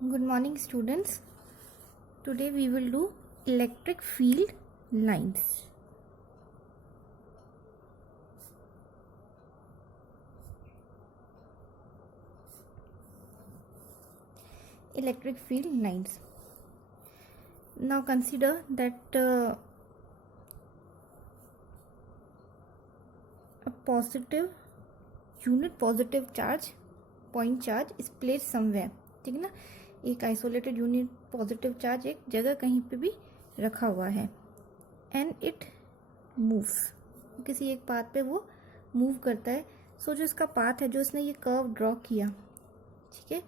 Good morning, students. Today we will do electric field lines. Electric field lines. Now consider that a positive unit positive charge point charge is placed somewhere. ठीक है ना, एक isolated unit positive charge एक जगह कहीं पे भी रखा हुआ है एंड इट मूव्स, किसी एक पाथ पे वो मूव करता है. सो जो इसका पाथ है, जो इसने ये कर्व ड्रॉ किया, ठीक है,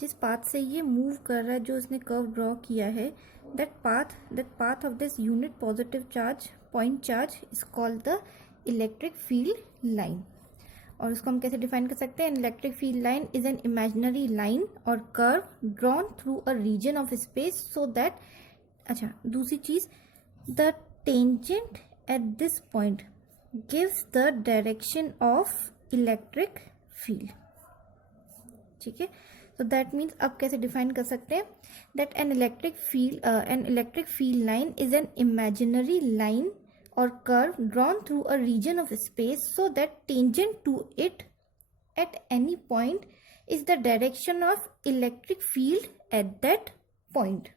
जिस पाथ से ये मूव कर रहा है, जो इसने कर्व ड्रॉ किया है, that path of this unit positive charge point charge is called the electric field line. और उसको हम कैसे डिफाइन कर सकते हैं? Electric field line is an imaginary line और curve drawn through a region of space so that, अच्छा दूसरी चीज, the tangent at this point gives the direction of electric field. ठीक है, so that means अब कैसे डिफाइन कर सकते हैं? that an electric field line is an imaginary line or curve drawn through a region of space so that tangent to it at any point is the direction of electric field at that point.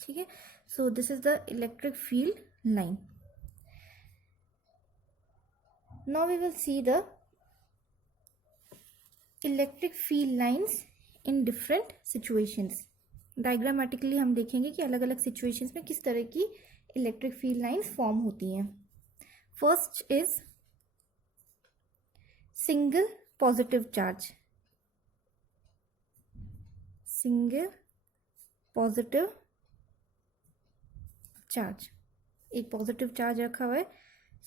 ठीक है, so this is the electric field line. Now we will see the electric field lines in different situations. Diagrammatically हम देखेंगे कि अलग अलग situations में किस तरह की इलेक्ट्रिक फील्ड लाइंस फॉर्म होती हैं. First is single positive charge. Single positive charge, एक पॉजिटिव चार्ज रखा हुआ है.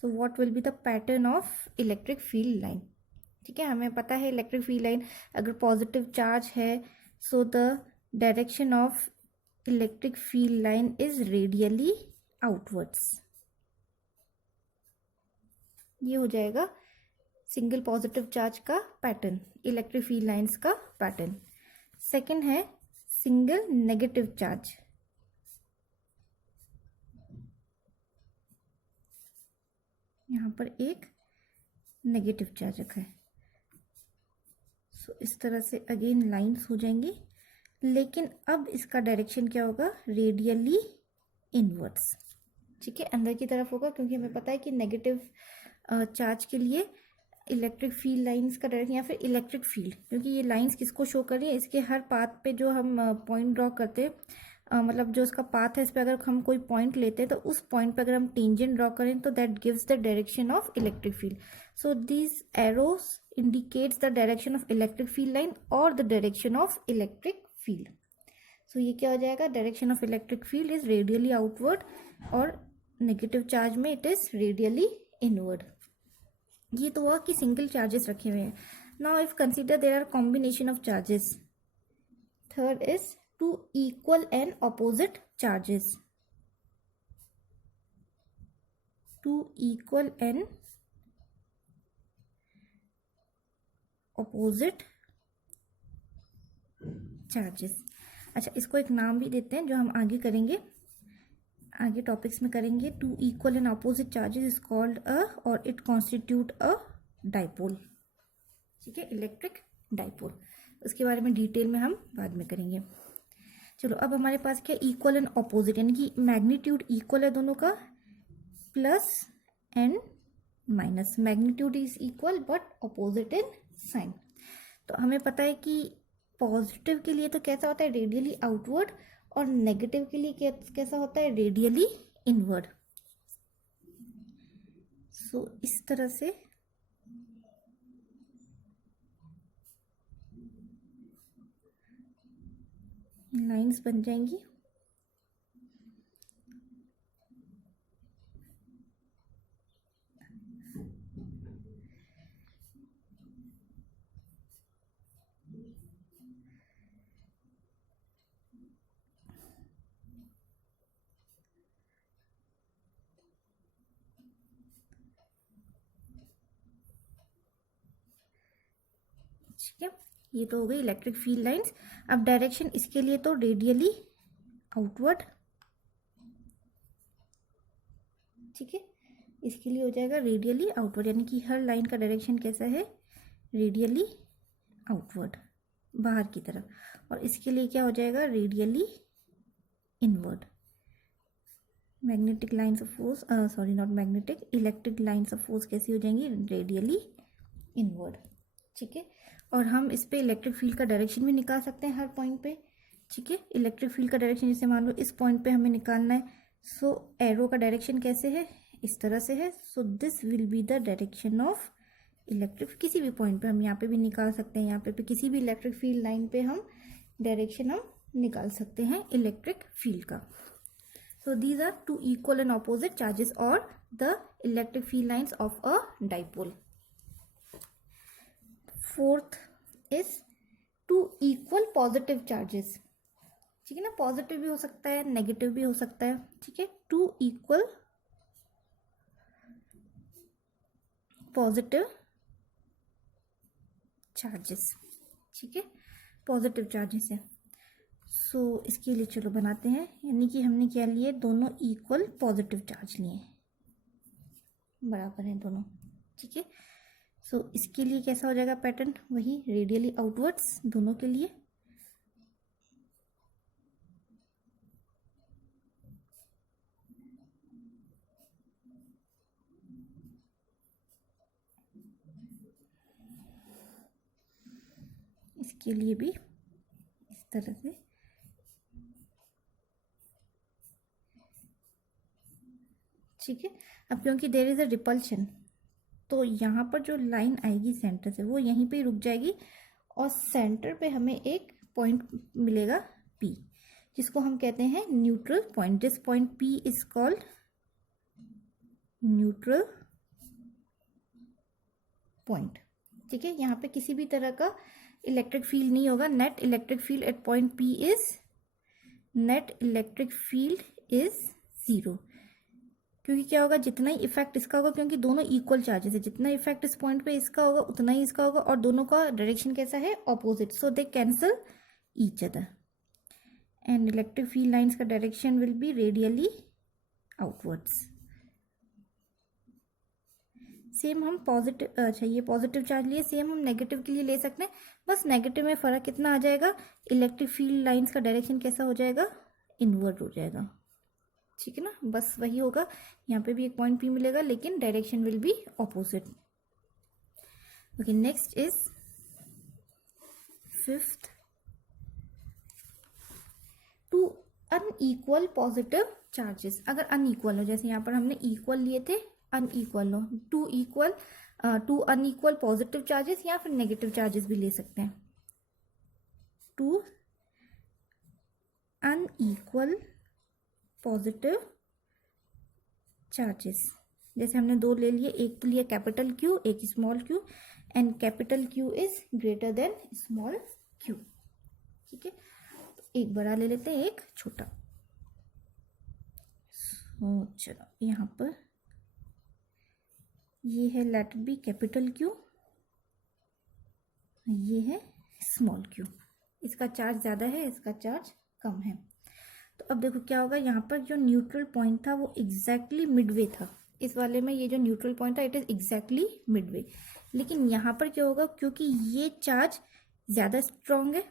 So what will be the pattern of electric field line? ठीक है, हमें पता है इलेक्ट्रिक फील्ड लाइन अगर पॉजिटिव चार्ज है, so the direction of electric field line is radially outwards. ये हो जाएगा सिंगल पॉजिटिव चार्ज का पैटर्न, इलेक्ट्रिक फील्ड लाइंस का पैटर्न. सेकंड है सिंगल नेगेटिव चार्ज. यहां पर एक नेगेटिव चार्ज रखा है. इस तरह से अगेन लाइंस हो जाएंगी, लेकिन अब इसका डायरेक्शन क्या होगा? Radially inwards. ठीक है, अंदर की तरफ होगा, क्योंकि हमें पता है कि नेगेटिव चार्ज के लिए इलेक्ट्रिक फील्ड लाइंस का डायरेक्शन, या फिर इलेक्ट्रिक फील्ड, क्योंकि ये लाइंस किसको शो कर रही है? इसके हर पाथ पे जो हम पॉइंट ड्रॉ करते हैं, मतलब जो उसका पाथ है, इस पर अगर हम कोई पॉइंट लेते हैं तो उस पॉइंट पर अगर हम टेंजेंट ड्रॉ करें तो that gives the direction of electric field. So these arrows indicates the direction of electric field line or the direction of electric field. So ये क्या हो जाएगा? direction of electric field is radially outward और negative charge में it is radially inward. ये तो हुआ कि सिंगल चार्जेस रखे हुए हैं. Now if consider there are combination of charges. Third is two equal and opposite charges. Two equal and opposite charges. अच्छा, इसको एक नाम भी देते हैं जो हम आगे करेंगे, आगे टॉपिक्स में करेंगे. Two equal and opposite charges is called a, और इट कॉन्स्टिट्यूट अ डाइपोल. ठीक है, इलेक्ट्रिक डाइपोल. उसके बारे में डिटेल में हम बाद में करेंगे. चलो, अब हमारे पास क्या? इक्वल एंड ऑपोजिट, यानी कि मैग्नीट्यूड इक्वल है दोनों का, plus and minus. Magnitude is equal but opposite in sign. तो हमें पता है कि पॉजिटिव के लिए तो कैसा होता है? Radially outward. और नेगेटिव के लिए कैसा होता है? Radially inward. सो इस तरह से लाइंस बन जाएंगी. ठीक है, ये तो हो गई इलेक्ट्रिक फील्ड लाइंस। अब डायरेक्शन इसके लिए तो रेडियली आउटवर्ड, ठीक है, इसके लिए हो जाएगा रेडियली आउटवर्ड, यानी कि हर लाइन का डायरेक्शन कैसा है, रेडियली आउटवर्ड, बाहर की तरफ। और इसके लिए क्या हो जाएगा, radially inward. Magnetic lines of force, sorry not magnetic, electric lines of force कैसी हो जाएंगी, रेडियली इनवर्ड, ठीक है। और हम इस पे इलेक्ट्रिक फील्ड का डायरेक्शन भी निकाल सकते हैं हर पॉइंट पे, ठीक है। इलेक्ट्रिक फील्ड का डायरेक्शन जैसे मान लो इस पॉइंट पे हमें निकालना है, सो एरो का डायरेक्शन कैसे है, इस तरह से है। So this will be the direction of electric, किसी भी पॉइंट पे हम यहाँ पे भी निकाल सकते हैं, यहाँ पे किसी भी इलेक्ट्रिक फील्ड लाइन पे हम डायरेक्शन हम निकाल सकते हैं इलेक्ट्रिक फील्ड का। So these are two equal and opposite charges or the electric field lines of a dipole. Fourth is two equal positive charges, ठीक है ना, पॉजिटिव भी हो सकता है, नेगेटिव भी हो सकता है, ठीक है। टू इक्वल पॉजिटिव चार्जेस, ठीक है, पॉजिटिव चार्जेस है। सो इसके लिए चलो बनाते हैं, यानी कि हमने क्या लिए, दोनों इक्वल पॉजिटिव चार्ज लिए, बराबर हैं दोनों, ठीक है। सो इसके लिए कैसा हो जाएगा पैटर्न, वही रेडियली आउटवर्ड्स दोनों के लिए। इसके लिए भी इस तरह से, ठीक है। अब क्योंकि देयर इज अ रिपल्शन, तो यहाँ पर जो लाइन आएगी सेंटर से वो यहीं पे रुक जाएगी, और सेंटर पे हमें एक पॉइंट मिलेगा P, जिसको हम कहते हैं neutral point. This point P is called neutral point, ठीक है। यहाँ पे किसी भी तरह का इलेक्ट्रिक फील्ड नहीं होगा। Net electric field at point P is, net electric field is 0, क्योंकि क्या होगा, जितना ही इफेक्ट इसका होगा, क्योंकि दोनों इक्वल चार्जेस है, जितना इफेक्ट इस पॉइंट पे इसका होगा उतना ही इसका होगा, और दोनों का डायरेक्शन कैसा है, opposite, so they cancel each other, and electric field lines का direction will be radially outwards. Same हम पॉजिटिव, अच्छा ये पॉजिटिव चार्ज लिए, सेम हम नेगेटिव के लिए ले सकते हैं, बस नेगेटिव में फर्क कितना आ जाएगा, इलेक्ट्रिक फील्ड लाइंस का डायरेक्शन कैसा हो जाएगा, इनवर्ड हो जाएगा, ठीक है ना, बस वही होगा। यहाँ पे भी एक पॉइंट P मिलेगा, लेकिन direction will be opposite. Okay, next is fifth, two unequal positive charges. अगर अनइक्वल हो, जैसे यहाँ पर हमने इक्वल लिए थे, अनइक्वल हो, टू अनइक्वल पॉजिटिव चार्जेस, या फिर नेगेटिव चार्जेस भी ले सकते हैं। टू अनइक्वल पॉजिटिव चार्जेस, जैसे हमने दो ले लिए, एक तो लिया कैपिटल Q, एक small q, and capital Q is greater than small q, ठीक है। तो एक बड़ा ले लेते हैं, एक छोटा। चलो यहाँ पर ये है लेट बी कैपिटल Q, ये है स्मॉल q, इसका चार्ज ज़्यादा है, इसका चार्ज कम है। तो अब देखो क्या होगा, यहाँ पर जो न्यूट्रल पॉइंट था वो एग्जैक्टली मिडवे था, इस वाले में ये जो न्यूट्रल पॉइंट था इट इज एग्जैक्टली मिडवे। लेकिन यहाँ पर क्या होगा, क्योंकि ये चार्ज ज़्यादा स्ट्रॉन्ग है,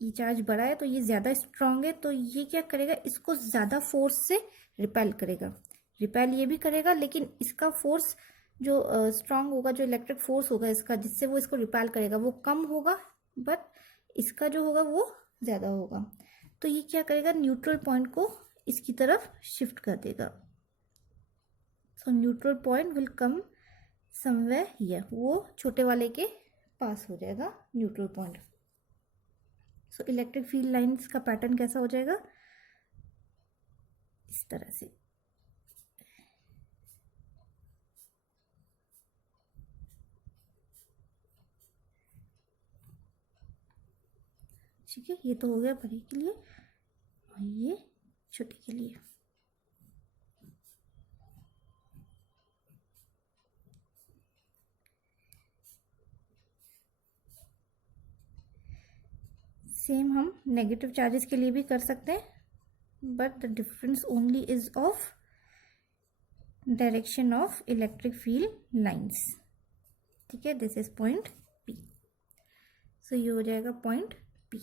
ये चार्ज बड़ा है तो ये ज़्यादा स्ट्रॉन्ग है, तो ये क्या करेगा, इसको ज़्यादा फोर्स से रिपेल करेगा। रिपेल ये भी करेगा, लेकिन इसका फोर्स जो स्ट्रॉन्ग होगा, जो इलेक्ट्रिक फोर्स होगा इसका, जिससे वो इसको रिपेल करेगा, वो कम होगा, बट इसका जो होगा वो ज़्यादा होगा। तो ये क्या करेगा, न्यूट्रल पॉइंट को इसकी तरफ शिफ्ट कर देगा। So neutral point will come somewhere here, वो छोटे वाले के पास हो जाएगा neutral point. So electric field lines का पैटर्न कैसा हो जाएगा, इस तरह से। ठीक है, ये तो हो गया बड़े के लिए, और ये छोटे के लिए। सेम हम नेगेटिव चार्जेस के लिए भी कर सकते हैं, but the difference only is of direction of electric field lines. ठीक है, दिस इज पॉइंट पी। सो ये हो जाएगा पॉइंट पी।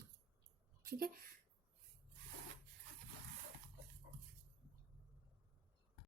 ठीक है।